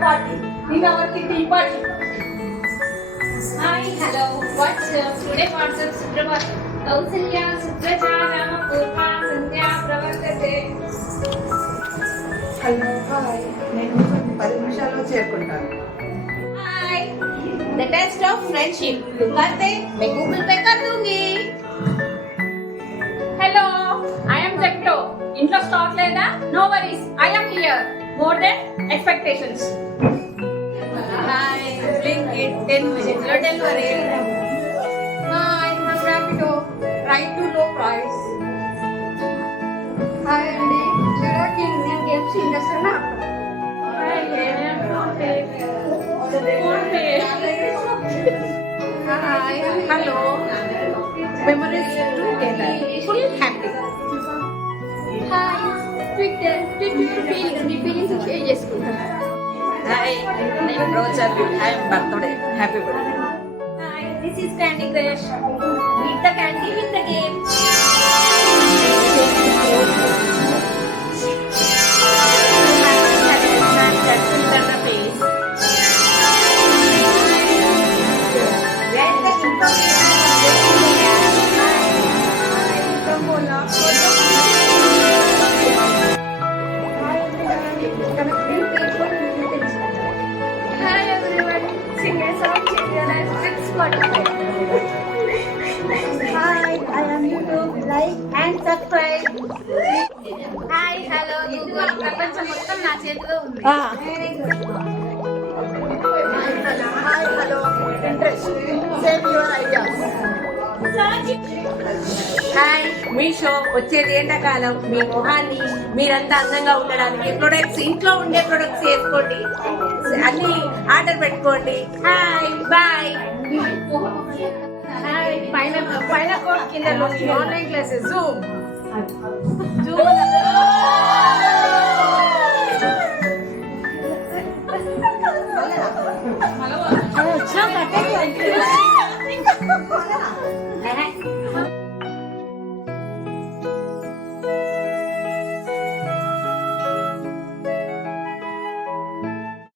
party in our kitty party. Hi, hello. What's today? What's up? Suprabhatam. Kausalya, Supraja, Rama, Purva, Sandhya, Pravartate. Hello hi నేను 10 నిమిషాల్లో చేరుకుంటాను. Hi. The test of friendship. तुम करते मैं Google पे कर दूंगी. Hello. I am Jekto. ఇంట్లో స్టాక్ లేదా? No worries. I am here. More than expectations. Hi. Blinkit 10 minutes లో delivery. Hi. I'm Rapido. Right to low price. Hi అండి చిరాకి నేను గేమ్స్ ఇండస్ట్రీలో Hi. Hi hello memories together full happy. Hi Twitter మీ feelings share చేసుకుంటాను. హాయ్ నేను Roja I'm birthday happy birthday. Hi this is Candy Crush. Beat the candy with the game. Hi everyone. Sing a song, change your life with Spotify. Hi I am YouTube like and subscribe. Hi hello Google ప్రపంచం మొత్తం నా చేతిలో ఉంది. Hi hello interest save your ideas. Hi Meesho వచ్చేది ఎండాకాలం మీ మొహాన్ని మీరంతా అందంగా ఉండడానికి ప్రొడక్ట్స్ ఇంట్లో ఉండే ప్రొడక్ట్స్ వేసుకోండి, అన్ని ఆర్డర్ పెట్టుకోండి. Hi bye. హాయ్ పైన కోట్ కింద ఆన్లైన్ క్లాసెస్ జూమ్